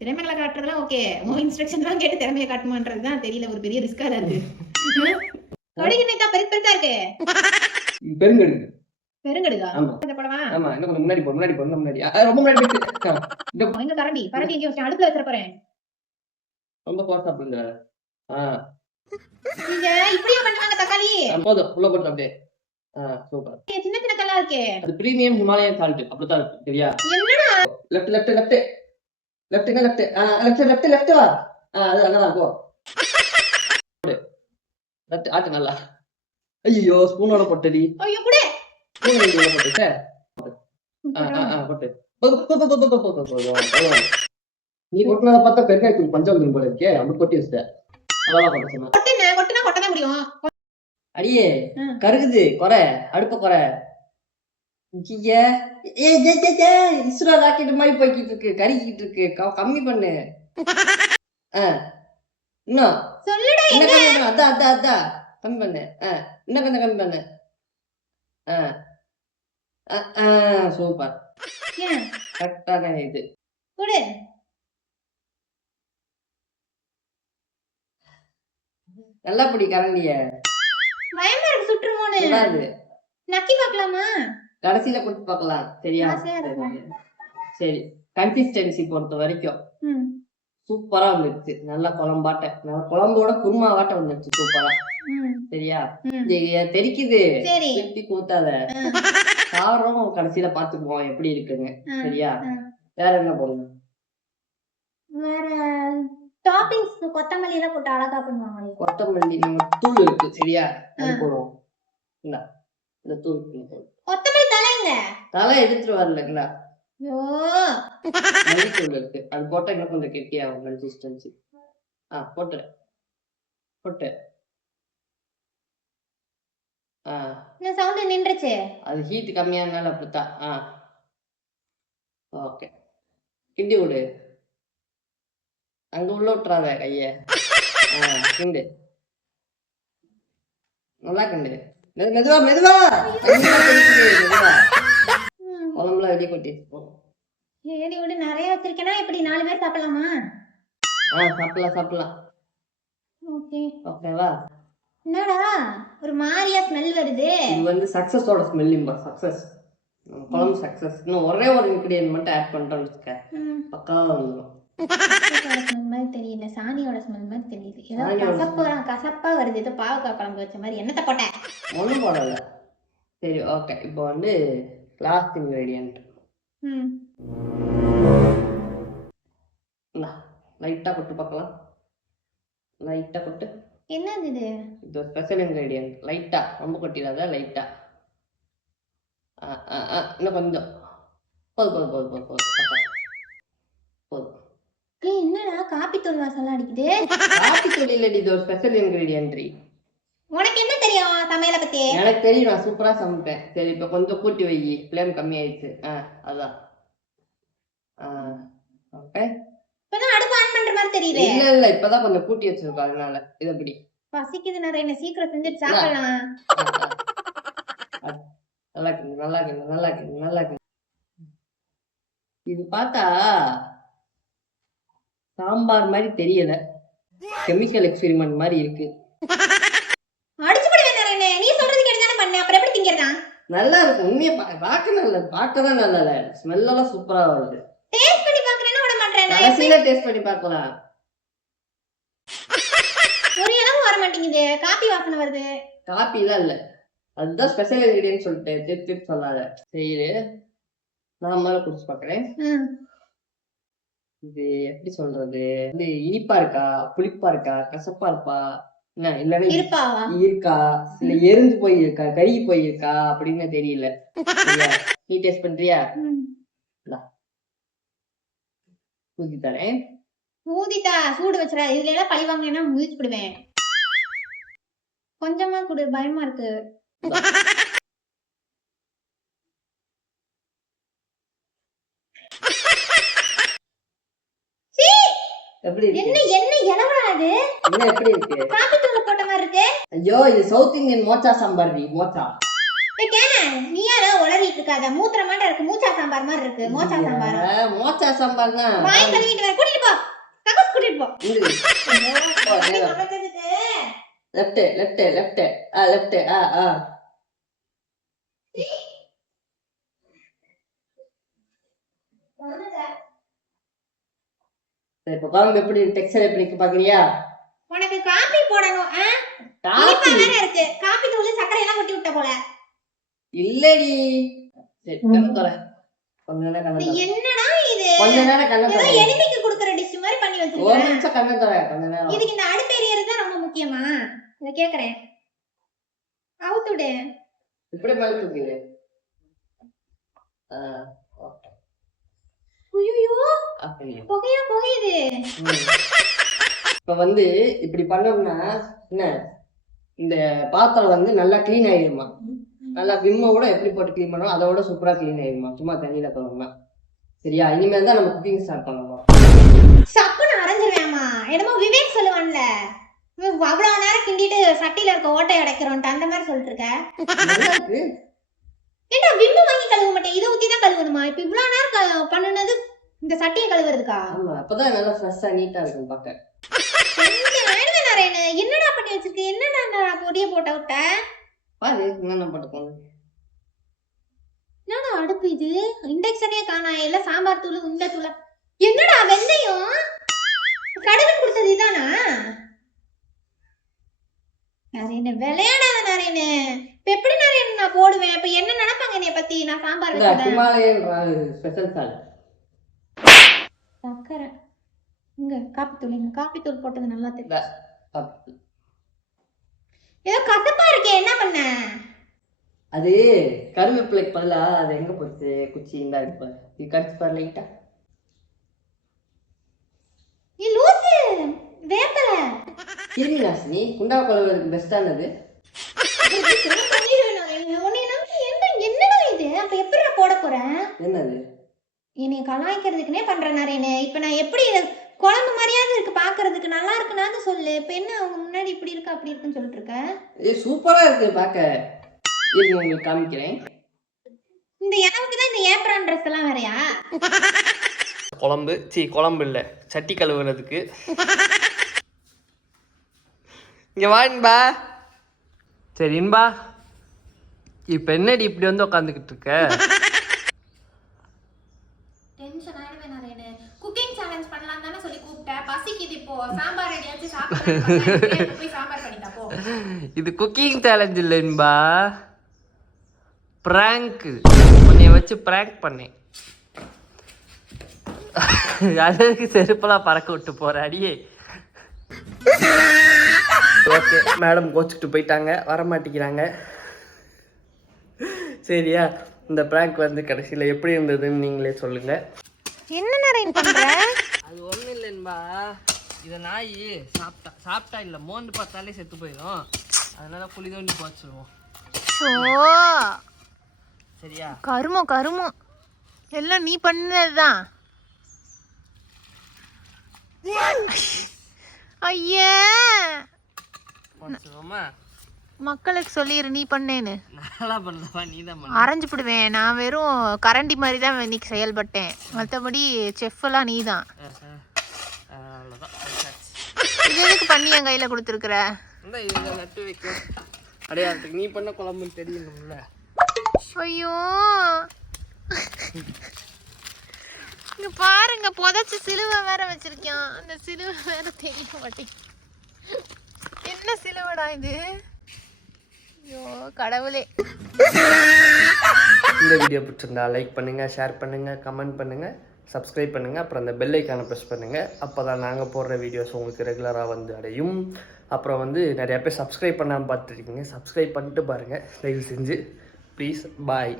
திறமைகளை காட்டுறதுலாம் ஓகே, உன் இன்ஸ்ட்ரக்ஷன்லாம் கேட்டு திறமையை காட்டுமான்றதுதான் தெரியல, ஒரு பெரிய ரிஸ்கா தான் இருக்கு. கடுகு நேத்தா பெருசா இருக்கு. பெருங்கடுகு. பெருங்கடுகா? ஆமா. இந்த படமா? ஆமா, இன்னும் கொஞ்சம் முன்னாடி முன்னாடி. ரொம்ப முன்னாடி போயிட்டு. எங்க கரண்டி எங்க வச்சு அடுப்புல வச்சிர போறேன். ரொம்ப கோசா பண்ணுங்க. நீங்க இப்படியே பண்ணுவாங்க தக்காளி? போதும், உள்ள போட்டு அப்படியே. சூப்பர். சின்ன சின்ன கல்லா இருக்கே. அது பிரீமியம் ஹிமாலயன் சால்ட், அப்படிதான் இருக்கு. சரியா? என்னடா? Left left left. லெஃப்ட்ங்க லெஃப்ட். லெஃப்ட் லெஃப்ட் வா. அது அங்கதான் போ. லெஃப்ட் ஆட்டு நல்லா. ஐயோ, ஸ்பூனோட போட்டடி. ஐயோ குடு. ஸ்பூனோட போட்டுட்டே. போட்டு. நீ கொட்டினதை பார்த்தா பெருங்காயத்துக்கு பஞ்சம் வந்துடும் போல இருக்கே, அப்படி கொட்டி வச்சுட்ட. அதான் கொட்ட சொன்னா. கொட்டினா கொட்டதான் முடியும். அடியே கருகுது, குறை அடுப்ப குறை. இஸ்ரோ ராக்கெட் மாதிரி போய்கிட்டு இருக்கு, கருகிட்டு இருக்கு. கம்மி பண்ணு. இன்னும் அதான் கம்மி பண்ணு. இன்னும் கொஞ்சம் கம்மி பண்ணு. சூப்பர். கரெக்டான இது. நல்லா பிடி கரண்டிய. பயமா இருக்கு, சுற்றுமோனு. நக்கி பார்க்கலாமா? கடைசியில கொடுத்து பார்க்கலாம். சரியா? சரி. கன்சிஸ்டன்சி பொறுத்த வரைக்கும் சூப்பரா வந்துருச்சு. நல்லா குழம்பாட்ட, குழம்போட குருமாவாட்ட வந்துருச்சு. சூப்பரா. சரியா? தெரிக்குது, திருப்பி கூத்தாத. காரம் கடைசியில பாத்துக்குவோம் எப்படி இருக்குன்னு. சரியா? வேற என்ன போடணும்? வேற டாப்பிங்ஸ் கொத்தமல்லி எல்லாம் போட்டு அழகா பண்ணுவாங்க. கொத்தமல்லி தூள் இருக்கு. சரியா? அது போடுவோம். இந்த தூள் கொத்தமல்லி தலைங்க. தலை எடுத்துட்டு வரலங்களா? ஐயோ, மல்லி தூள் இருக்கு, அது போட்டா இன்னும் கொஞ்சம் கெட்டியாகும் கன்சிஸ்டன்சி. போட்டு சவுண்ட் நின்றுச்சு. அது ஹீட் கம்மியானால அப்படித்தான். ஓகே, கிண்டி விடு. அங்க உள்ள விட்டுறாத கைய. கிண்டு, நல்லா கிண்டு. மெதுவா மெதுவா. குழம்புல வெளியே கொட்டி. சரி விடு, நிறைய வச்சிருக்கேனா இப்படி 4 பேர் சாப்பிடலாமா? சாப்பிடலாம். ஓகே, ஓகேவா? என்னடா ஒரு மாதிரியா ஸ்மெல் வருது? இது வந்து சக்சஸோட ஸ்மெல். சக்சஸ், குழம்பு சக்சஸ். இன்னும் ஒரே ஒரு இன்கிரியன்ட் மட்டும் ஆட் பண்ணிட்டோம்னு வச்சுக்க, பக்காவா வந்துடும். தெரியல, சாணியோட ஸ்மெல் மாதிரி தெரியுது. ஏதோ கசப்பா வருது. ஏதோ பாவக்காய் குழம்பு வச்ச மாதிரி. என்னத்த போட்டேன்? ஒண்ணும் போடல. சரி, ஓகே. இப்போ வந்து லாஸ்ட் இன்கிரீடியன்ட். லைட்டா கொட்டு பார்க்கலாம். லைட்டா கொட்டு. என்னது இது? இது ஸ்பெஷல் இன்கிரீடியன்ட். லைட்டா, ரொம்ப கொட்டிடாத, லைட்டா. இன்னும் கொஞ்சம். போதும். என்னடா காபி தூள் வாசம் அடிக்குது? காபி தூள் இல்லடி, இது ஒரு ஸ்பெஷல் இன்கிரீடியன்ட். உனக்கு என்ன தெரியும் சமையலை பத்தி? எனக்கு தெரியும், நான் சூப்பரா சமைப்பேன். சரி, இப்ப கொஞ்சம் கூட்டி வை, ஃப்ளேம் கம்மி ஆயிடுச்சு. அதான். ஓகே, இப்பதான் அடுப்பு ஆன் பண்ற மாதிரி தெரியுது. இல்ல, இப்பதான் கொஞ்சம் கூட்டி வச்சிருக்கோம், அதனால. இது எப்படி பசிக்குது நிறைய, என்ன சீக்கிரம் செஞ்சுட்டு சாப்பிடலாம். நல்லா இருக்கு. இது பார்த்தா சாம்பார் மாதிரி தெரியல, கெமிக்கல் எக்ஸ்பெரிமெண்ட் மாதிரி இருக்கு. அடிச்சு போடுவேன் நானே. நீ சொல்றது கேட்டு தானே பண்ணேன், அப்புறம் எப்படி திங்கறதா? நல்லா இருக்கு. உண்மையா பார்க்க தான் நல்லா இல்ல, ஸ்மெல் எல்லாம் சூப்பரா வருது. டேஸ்ட் பண்ணி பார்க்கறேன்னா விட மாட்டேன். கடைசில டேஸ்ட் பண்ணி பார்க்கலாம். ஒரு அளவு வர மாட்டேங்குது, காபி வாசனை வருது. காபி இல்ல, அதுதான் ஸ்பெஷல் இன்கிரிடியன்ட் சொல்லிட்டேன். திருப்பி சொல்லாத. சரி, நான் மேல குடிச்சு பாக்குறேன். இது எப்படி சொல்றது? இது இனிப்பா இருக்கா, புளிப்பா இருக்கா, கசப்பா இருப்பா, இல்லன்னா இருக்கா, இல்ல எரிஞ்சு போயிருக்கா, கருகி போயிருக்கா அப்படின்னு தெரியல. நீ டேஸ்ட் பண்றியா? ஊதி தரேன். ஊதிட்டா சூடு வச்சுடா. இதுல எல்லாம் பழி வாங்கினா முதிச்சு விடுவேன். கொஞ்சமா குடு, பயமா இருக்கு. எப்படி இருக்கு? என்ன இளவடா அது? என்ன எப்படி இருக்கு? காபி தூள் போட்ட மாதிரி இருக்கு. ஐயோ, இது சவுத் இந்தியன் மோச்சா சாம்பார். மோச்சா நீ யாரோ உளறிட்டு இருக்காத, மூத்திர மாட்ட இருக்கு, மூச்சா சாம்பார் மாதிரி இருக்கு. மோச்சா சாம்பார், மோச்சா சாம்பார் தான். வாய் கழுவிட்டு வர, கூட்டிட்டு போ, கக்கூஸ் கூட்டிட்டு போ. லெஃப்ட் லெஃப்ட் லெஃப்ட் லெஃப்ட் இப்ப குழம்பு எப்படி டெக்ஸ்சர் எப்படி இருக்கு பாக்குறியா? உனக்கு காபி போடணும். காபி வேற இருக்கு, காபி தூள் சர்க்கரை எல்லாம் கொட்டி விட்ட போல. இல்லடி, சரி கண்ணு தர. கொஞ்ச நேரம் கண்ணு தர. என்னடா இது? கொஞ்ச நேரம் கண்ணு தர. ஏதோ எனிமிக்கு குடுக்குற டிஷ் மாதிரி பண்ணி வச்சிருக்க. ஒரு நிமிஷம் கண்ணு தர, கொஞ்ச நேரம். இதுக்கு இந்த அடுப்பு எரியறது தான் ரொம்ப முக்கியமா? இத கேக்குறேன். அவுத்துடு. இப்படி மழுக்குது. ஓகே. ஐயோ, புகையா புகையுது. இப்ப வந்து இப்படி பண்ணோம்னா என்ன, இந்த பாத்திரம் வந்து நல்லா கிளீன் ஆயிடுமா. நல்லா விம்ம கூட எப்படி போட்டு கிளீன் பண்ணோம் அதோட சூப்பரா கிளீன் ஆயிடுமா, சும்மா தண்ணியில கழுவுமா. சரியா? இனிமேல் தான் நம்ம குக்கிங் ஸ்டார்ட் பண்ணணும். சப்புன்னு அரைஞ்சிருவேமா. என்னமோ விவேக் சொல்லுவான்ல, அவ்வளவு நேரம் கிண்டிட்டு சட்டியில இருக்க ஓட்டை அடைக்கிறோன்ட்டு அந்த மாதிரி சொல்லிட்டு இருக்க. ஏண்டா விம்ம வாங்கி கழுவ மாட்டேன், இதை ஊத்தி தான் கழுவணுமா? இப்ப இவ்வளவு நேரம் பண்ணுனது இந்த சட்டியை கழுவுறதுக்கா? ஆமா, அப்பதான் நல்லா ஃப்ரெஷ்ஷா நீட்டா இருக்கும் பாக்க. என்னடா பண்ணி வச்சிருக்க? என்னடா பொடிய போட்ட விட்ட? பாரு என்ன போட்டுக்கோங்க. என்னடா அடுப்பு இது? இண்டக்ஷனே காணா, எல்லாம் சாம்பார் தூள் இந்த தூள். என்னடா வெந்தயம் கடுகு கொடுத்தது இதானா? நரேனு விளையாடாத நரேனு. இப்ப எப்படி நரேனு நான் போடுவேன்? இப்ப என்ன நினைப்பாங்க என்னைய பத்தி? நான் சாம்பார் வைக்கிறேன். Himalayan special salt. சக்கரை இங்க, காபி தூள் இங்க. காபி தூள் போட்டது நல்லா தெரியும். ஏதோ கசப்பா இருக்கே, என்ன பண்ண? அது கருவேப்பிலைக்கு பதிலா அது எங்க போச்சு குச்சி? இந்த இருக்கு, இது கடிச்சு பாரு லைட்டா. நீ லூசு, வேப்பல கிருமி நாசினி குண்டா கழுவுறதுக்கு பெஸ்டானது. என்னடா இது? அப்ப எப்படி நான் போட போறேன்? என்னது? என்னைய கலாய்க்கிறதுக்குனே பண்றேன் நரேனு. இப்ப நான் எப்படி குழம்பு மாதிரியாவது இருக்கு பாக்குறதுக்கு, நல்லா இருக்குனான்னு சொல்லு. இப்ப என்ன அவங்க முன்னாடி இப்படி இருக்கு அப்படி இருக்குன்னு சொல்லிட்டு இருக்க? இது சூப்பரா இருக்கு பாக்க. இது உங்களுக்கு காமிக்கிறேன். இந்த எனக்கு தான் இந்த ஏப்ரான் ட்ரெஸ் எல்லாம் வேறயா? குழம்பு இல்ல, சட்டி கழுவுறதுக்கு. இங்க வான்பா. சரி இன்பா, இப்ப என்னடி இப்படி வந்து உட்காந்துக்கிட்டு இருக்க? Tension ஆயிடுவே Narine. குக்கிங் சேலஞ்ச் பண்ணலாம் தானே சொல்லி கூப்பிட்டேன். பசிக்குது, இப்போ சாம்பார் ரெடியாச்சு சாப்பிடுறேன். போய் சாம்பார் பண்ணிட்டா போ. இது குக்கிங் சேலஞ்ச் இல்ல இன்பா, பிராங்க். உன்னைய வச்சு பிராங்க் பண்ணேன். அதுக்கு செருப்பெல்லாம் பறக்க விட்டு போற அடியே. ஓகே, மேடம் கோச்சுக்கிட்டு போயிட்டாங்க, வரமாட்டேங்கிறாங்க. சரியா? இந்த பிராங்க் வந்து கடைசியில் எப்படி இருந்ததுன்னு நீங்களே சொல்லுங்க. என்ன நரேன் பண்ற? அது ஒன்றும் இல்லைன்பா, இதை நாய் சாப்பிட்டா இல்லை மோந்து பார்த்தாலே செத்து போயிடும். அதனால புளி தோண்டி போச்சுருவோம். சரியா? கருமம் எல்லாம் நீ பண்ணதுதான். ஐயா, மக்களுக்கு சொல்லிடு நீ பண்ணேன்னு. நல்லா பண்ணலப்பா, நீ தான் பண்ண. அரைஞ்சு விடுவேன் நான், வெறும் கரண்டி மாதிரி தான் இன்னைக்கு செயல்பட்டேன். மற்றபடி செஃப் எல்லாம் நீ தான். இது எதுக்கு பண்ணி என் கையில கொடுத்துருக்குற? நட்டு வைக்க அடையாளத்துக்கு. நீ பண்ண குழம்புன்னு தெரியணும்ல. ஐயோ, இங்க பாருங்க, புதைச்சு சிலுவை வேற வச்சிருக்கேன். அந்த சிலுவை வேற தெரிய மாட்டேங்குது. என்ன சிலுவடா இது? ஐயோ கடவுளே. இந்த வீடியோ பிடிச்சிருந்தா லைக் பண்ணுங்க, ஷேர் பண்ணுங்க, கமெண்ட் பண்ணுங்க, சப்ஸ்கிரைப் பண்ணுங்க. அப்புறம் அந்த பெல் ஐக்கானை ப்ரெஸ் பண்ணுங்க. அப்போதான் நாங்கள் போடுற வீடியோஸ் உங்களுக்கு ரெகுலராக வந்து அடையும். அப்புறம் வந்து நிறையா பேர் சப்ஸ்கிரைப் பண்ணாமல் பார்த்துருக்கீங்க, சப்ஸ்கிரைப் பண்ணிட்டு பாருங்கள் தயவு செஞ்சு ப்ளீஸ். பாய்.